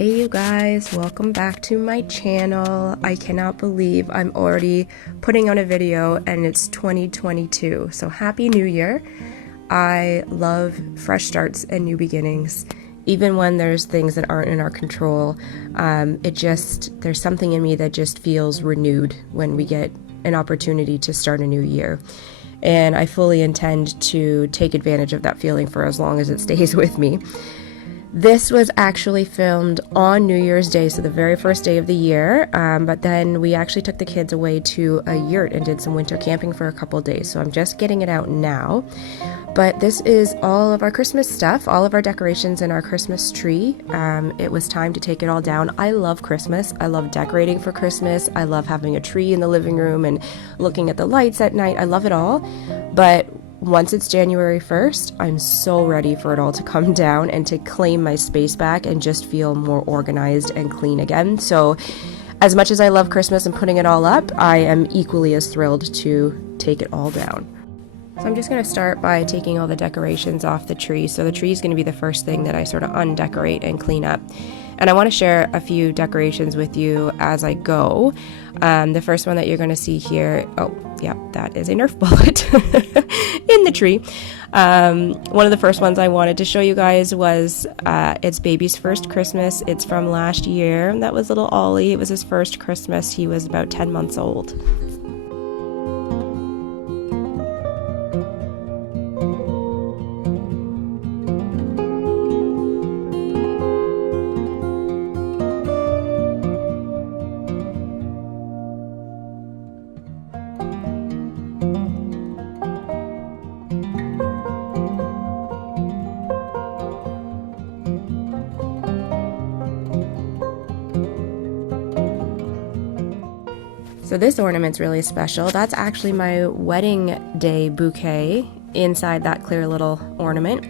Hey you guys, welcome back to my channel. I cannot believe I'm already putting on a video and it's 2022, so happy new year. I love fresh starts and new beginnings. Even when there's things that aren't in our control, there's something in me that just feels renewed when we get an opportunity to start a new year. And I fully intend to take advantage of that feeling for as long as it stays with me. This was actually filmed on New Year's Day, so the very first day of the year, but then we actually took the kids away to a yurt and did some winter camping for a couple days, so I'm just getting it out now. But this is all of our Christmas stuff, all of our decorations and our Christmas tree. It was time to take it all down. I love Christmas. I love decorating for Christmas. I love having a tree in the living room and looking at the lights at night. I love it all, but once it's January 1st, I'm so ready for it all to come down and to claim my space back and just feel more organized and clean again. So as much as I love Christmas and putting it all up, I am equally as thrilled to take it all down. So I'm just going to start by taking all the decorations off the tree. So the tree is going to be the first thing that I sort of undecorate and clean up. And I want to share a few decorations with you as I go. The first one that you're going to see here, oh yeah, that is a Nerf bullet in the tree. One of the first ones I wanted to show you guys was it's baby's first Christmas. It's from last year. That was little Ollie. It was his first Christmas. He was about 10 months old. So this ornament's really special. That's actually my wedding day bouquet inside that clear little ornament.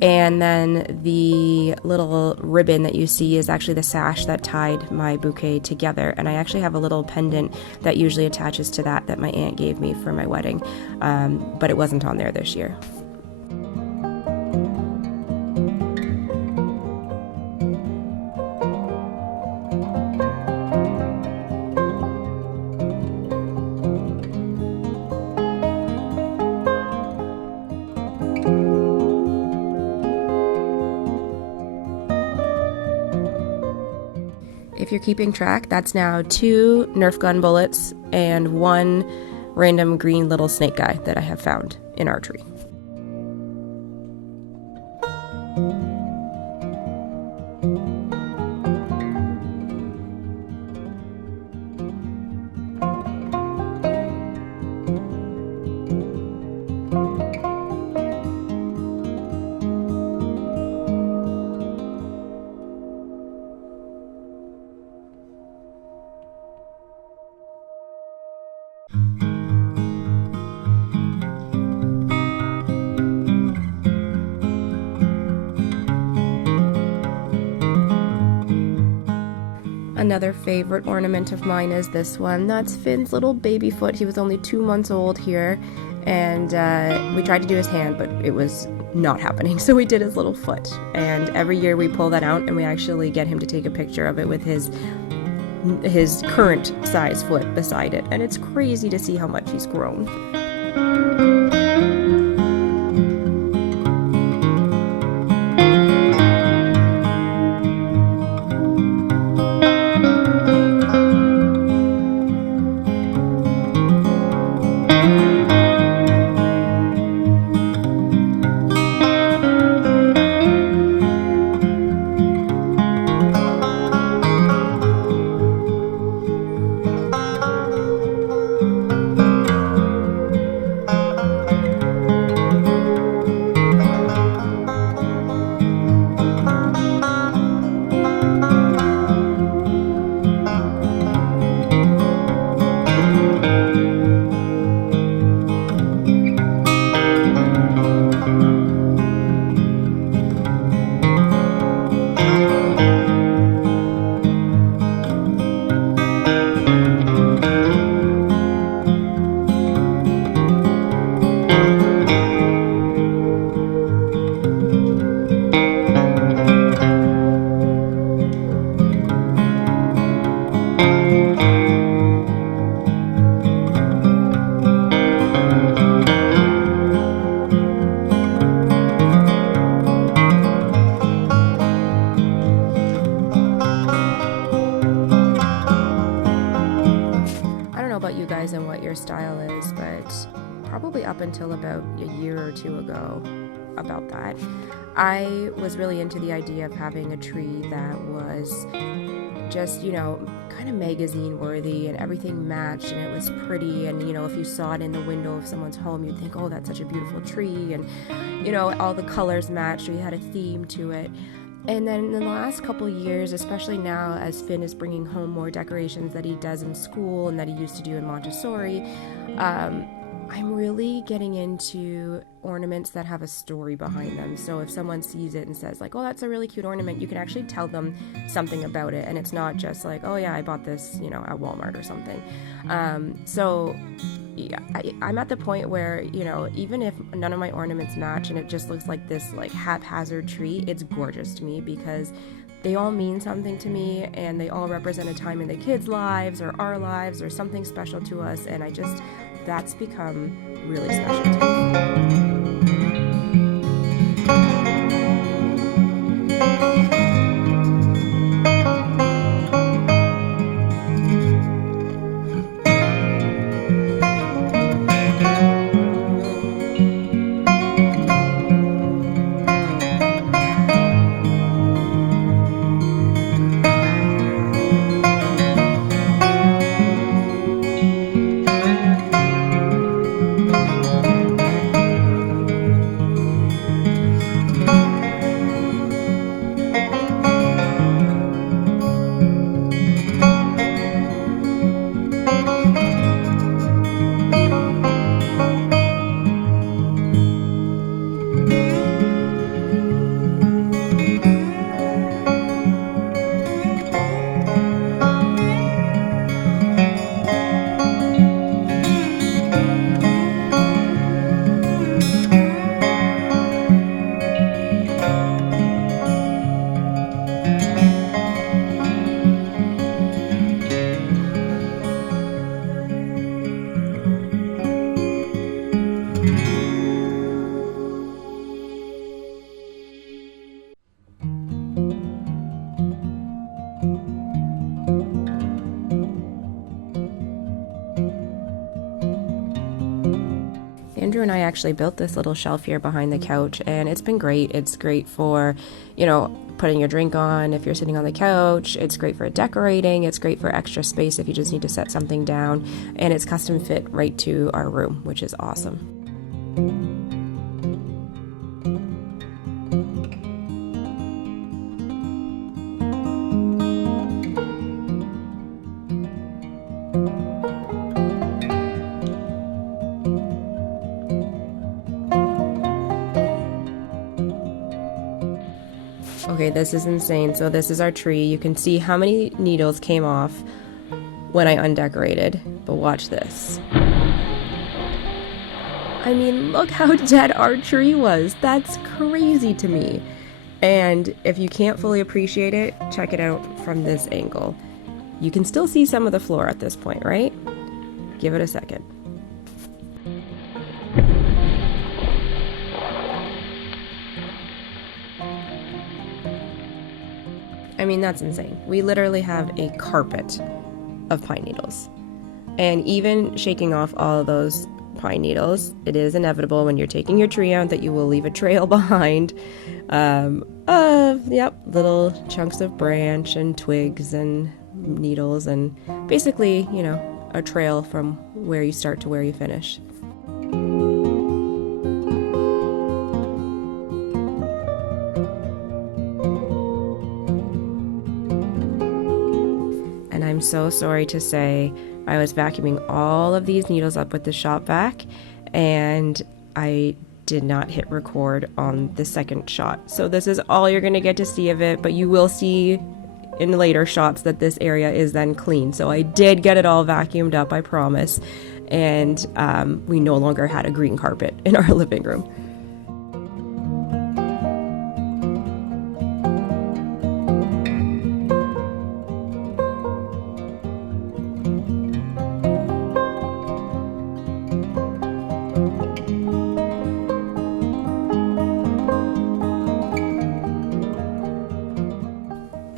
And then the little ribbon that you see is actually the sash that tied my bouquet together. And I actually have a little pendant that usually attaches to that my aunt gave me for my wedding, but it wasn't on there this year. If you're keeping track, that's now 2 Nerf gun bullets and 1 random green little snake guy that I have found in our tree. Another favorite ornament of mine is this one. That's Finn's little baby foot. He was only 2 months old here, and we tried to do his hand, but it was not happening, so we did his little foot. And every year we pull that out and we actually get him to take a picture of it with his current size foot beside it, and it's crazy to see how much he's grown. until about a year or two ago about that. I was really into the idea of having a tree that was just, kind of magazine worthy, and everything matched, and it was pretty, and if you saw it in the window of someone's home, you'd think, oh, that's such a beautiful tree, and all the colors matched, or you had a theme to it. And then in the last couple years, especially now as Finn is bringing home more decorations that he does in school and that he used to do in Montessori, I'm really getting into ornaments that have a story behind them. So if someone sees it and says like, oh, that's a really cute ornament, you can actually tell them something about it. And it's not just like, oh yeah, I bought this, at Walmart or something. So yeah, I'm at the point where, even if none of my ornaments match and it just looks like this like haphazard tree, it's gorgeous to me because they all mean something to me, and they all represent a time in the kids' lives or our lives or something special to us, and that's become really special to me. Andrew and I actually built this little shelf here behind the couch, and it's been great. It's great for, putting your drink on if you're sitting on the couch. It's great for decorating. It's great for extra space if you just need to set something down. And it's custom fit right to our room, which is awesome. Okay, this is insane. So this is our tree. You can see how many needles came off when I undecorated, but watch this. I mean, look how dead our tree was. That's crazy to me. And if you can't fully appreciate it, check it out from this angle. You can still see some of the floor at this point, right? Give it a second. I mean, that's insane. We literally have a carpet of pine needles. And even shaking off all of those pine needles, it is inevitable when you're taking your tree out that you will leave a trail behind of, little chunks of branch and twigs and needles, and basically, a trail from where you start to where you finish. And I'm so sorry to say I was vacuuming all of these needles up with the shop vac, and I did not hit record on the second shot. So this is all you're going to get to see of it, but you will see in later shots that this area is then clean. So I did get it all vacuumed up, I promise. And we no longer had a green carpet in our living room.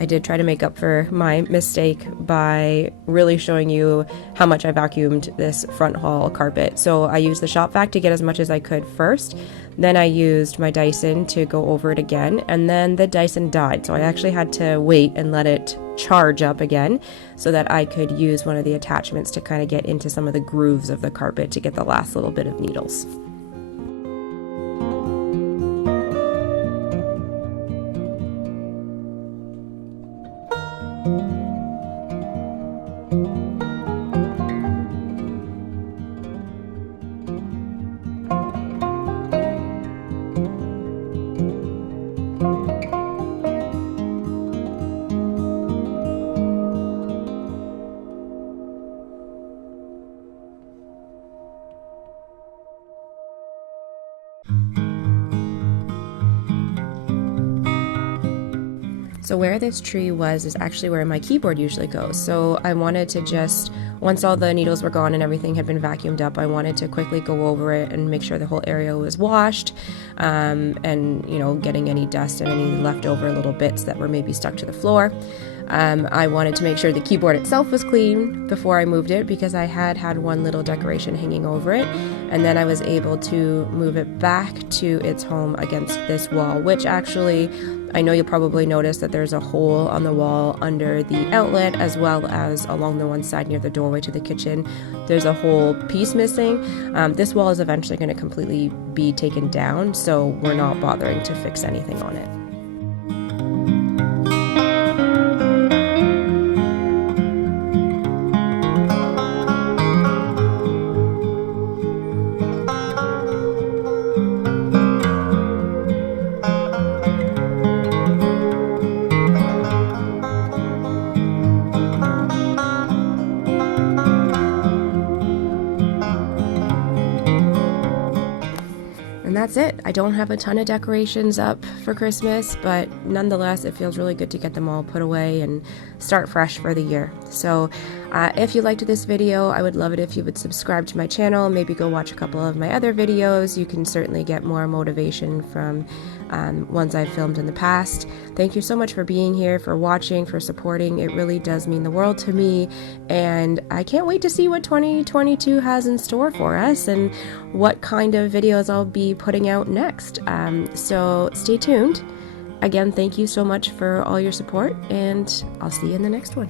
I did try to make up for my mistake by really showing you how much I vacuumed this front hall carpet. So I used the shop vac to get as much as I could first. Then I used my Dyson to go over it again, and then the Dyson died. So I actually had to wait and let it charge up again so that I could use one of the attachments to kind of get into some of the grooves of the carpet to get the last little bit of needles. So where this tree was is actually where my keyboard usually goes. So I wanted to just, once all the needles were gone and everything had been vacuumed up, I wanted to quickly go over it and make sure the whole area was washed, and getting any dust and any leftover little bits that were maybe stuck to the floor. I wanted to make sure the keyboard itself was clean before I moved it, because I had one little decoration hanging over it, and then I was able to move it back to its home against this wall, which actually, I know you'll probably notice that there's a hole on the wall under the outlet, as well as along the one side near the doorway to the kitchen. There's a whole piece missing. This wall is eventually going to completely be taken down, so we're not bothering to fix anything on it. And that's it. I don't have a ton of decorations up for Christmas, but nonetheless, it feels really good to get them all put away and start fresh for the year. So if you liked this video, I would love it if you would subscribe to my channel, maybe go watch a couple of my other videos. You can certainly get more motivation from ones I've filmed in the past. Thank you so much for being here, for watching, for supporting. It really does mean the world to me, and I can't wait to see what 2022 has in store for us and what kind of videos I'll be putting out next. So stay tuned. Again, thank you so much for all your support, and I'll see you in the next one.